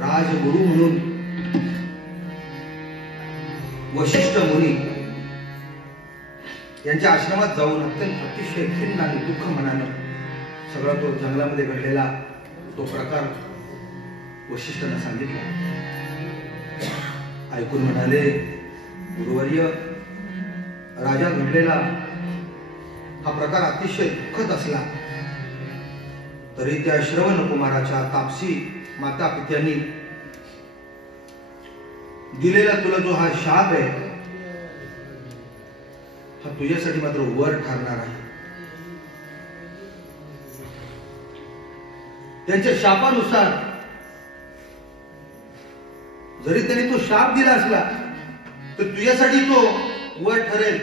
राजगुरू म्हणून वशिष्ठ मुनी यांच्या आश्रमात जाऊन अतिशय खिन्न आणि दुःख मनानं सगळा तो जंगलामध्ये घडलेला तो प्रकार वशिष्ठांना सांगितला. ऐकून म्हणाले, गुरुवर्य, राजा घडलेला हा प्रकार अतिशय दुःखद असला तरी त्या श्रवण कुमाराच्या तापसी माता पित्यांनी दिलेला तुला जो हा शाप आहे हा तुझ्यासाठी मात्र वर ठरणार आहे. त्यांच्या शापानुसार जरी त्यांनी तो शाप दिला असला तर तुझ्यासाठी तो वर ठरेल.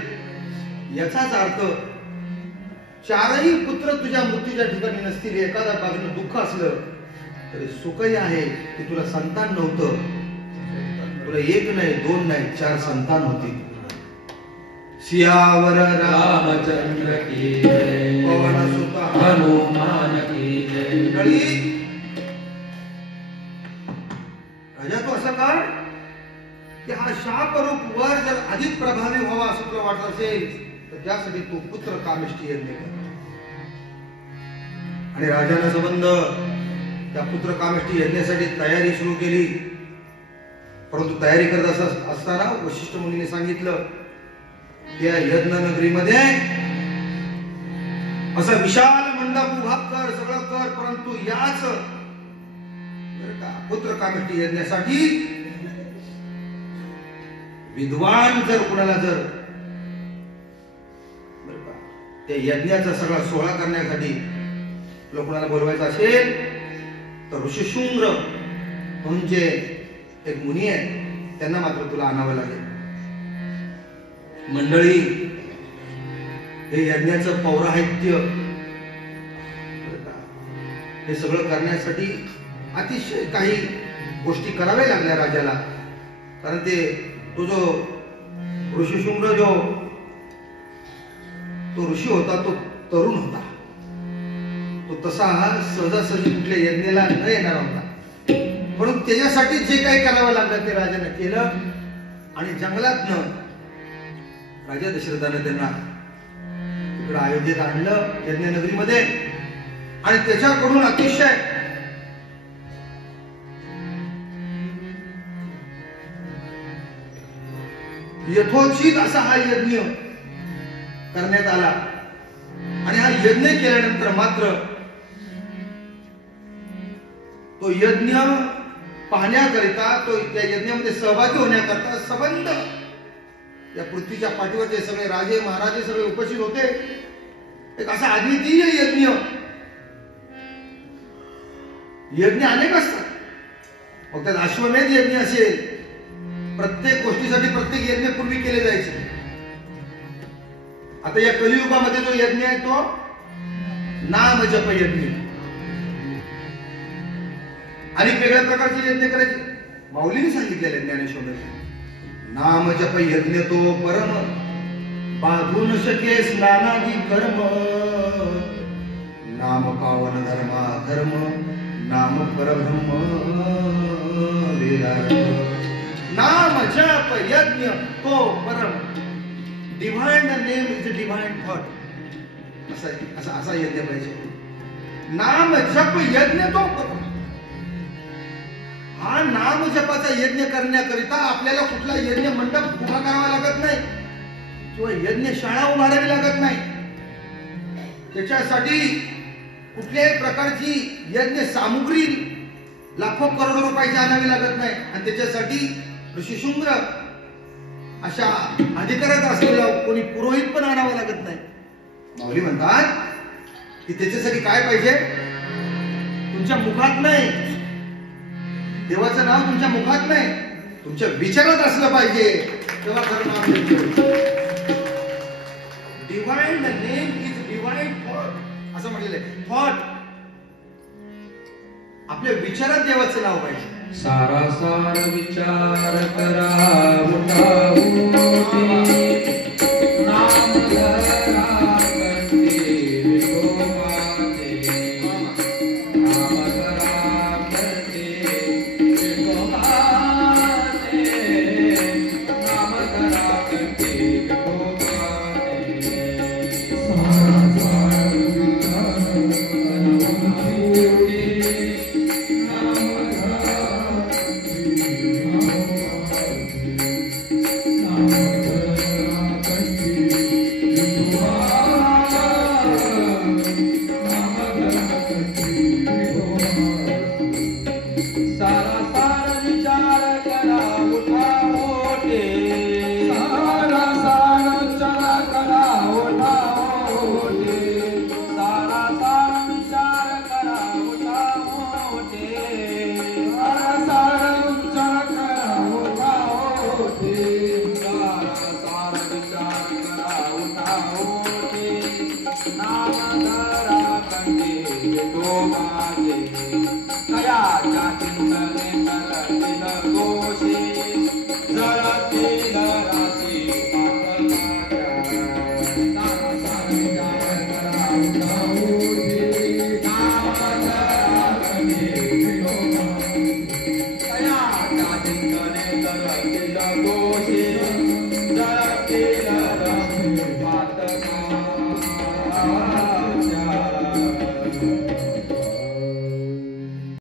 याचाच अर्थ चारही पुत्र तुझ्या मृत्यूच्या ठिकाणी नसतील. एखाद्या बाजूने दुःख असलं तरी सुखही आहे की तुला संतान नव्हतं. तुला एक नाही, दोन नाही, 4 संतान होती. सियावर रामचंद्र की जय, पवन सुत हनुमान की जय. राजा तो असं कर की हा शापरूप वर जर अधिक प्रभावी व्हावा असं तुला वाटत असेल तर त्यासाठी तू पुत्र कामेष्ठी यज्ञ कर. आणि राजाने संबंध त्या पुत्र कामेष्ठी यज्ञासाठी तयारी सुरू केली. परंतु तयारी करत असताना वशिष्ठ मुनीने सांगितलं, या यज्ञ नगरीमध्ये असा विशाल मंडप उभा कर, सगळं कर, परंतु याच पुत्र कामेष्ठी यज्ञासाठी विद्वान जर कुणाला जर त्या यज्ञाचा सगळा सोहळा करण्यासाठी लोकांना बोलवायचं असेल तर ऋषिशृंग म्हणजे एक मुनी आहे, त्यांना मात्र तुला आणावं लागेल. मंडळी, हे यज्ञाचं पौराहित्य हे सगळं करण्यासाठी अतिशय काही गोष्टी कराव्या लागल्या राजाला. कारण तो जो ऋषिशृंग तो ऋषी होता, तो तरुण होता. तो तसा सहजासहजी कुठल्या यज्ञाला न येणार होता. म्हणून त्याच्यासाठी जे काही करावं लागलं ते राजाने केलं. आणि जंगलातनं राजा दशरथाने त्यांना इकडे अयोध्येत आणलं, यज्ञनगरीमध्ये. आणि त्याच्याकडून अतिशय यथोचित असा हा यज्ञ करण्यात आला. आणि हा यज्ञ केल्यानंतर मात्र तो यज्ञ पाहण्याकरिता, तो त्या यज्ञामध्ये सहभागी होण्याकरता संबंध या पृथ्वीच्या पाठीवरचे सगळे राजे महाराजे सगळे उपस्थित होते. एक असा अद्वितीय यज्ञ. यज्ञ अनेक असतात. मग त्यात अश्वमेध यज्ञ असेल, प्रत्येक गोष्टीसाठी प्रत्येक यज्ञ पूर्वी केले जायचे. आता या कलियुगामध्ये जो यज्ञ आहे तो नाम जप यज्ञ. आणि वेगळ्या प्रकारचे यज्ञ करायचे. माऊलीने सांगितलेले ज्ञानेश्वरांनी, नाम जप यज्ञ तो परम, बाधून शके स्नानादी कर्म. नाम पावन धर्मा धर्म, नाम परब्रह्म वेदार्थ. नाम जप यज्ञ तो परम. Divine name is a divine thought. असा यज्ञ पाहिजे. नाम जप यज्ञ तो परम. हा नाम जपाचा यज्ञ करण्याकरिता आपल्याला कुठला यज्ञ मंडप उभा करावा लागत नाही किंवा यज्ञ शाळा उभारावी लागत नाही. त्याच्यासाठी कुठल्याही प्रकारची यज्ञ सामुग्री लाखो करोडो रुपयाची आणावी लागत नाही. आणि त्याच्यासाठी ऋषिशृंग अशा अधिकारात असलेला कोणी पुरोहित पण आणावा लागत नाही. माऊली म्हणतात की त्याच्यासाठी काय पाहिजे? तुमच्या मुखात नाही, देवाचं नाव तुमच्या मुखात नाही, तुमच्या विचारात असलं पाहिजे, तेव्हा खरं नाम मिळतं. Divine name is divine thought असं म्हटलेलं आहे. थॉट, आपल्या विचारात देवाचं नाव पाहिजे. सारासार विचार करा उठाऊती, नाम धरा कंठी विठोबाचे, नाम धरा कंठी महात्मा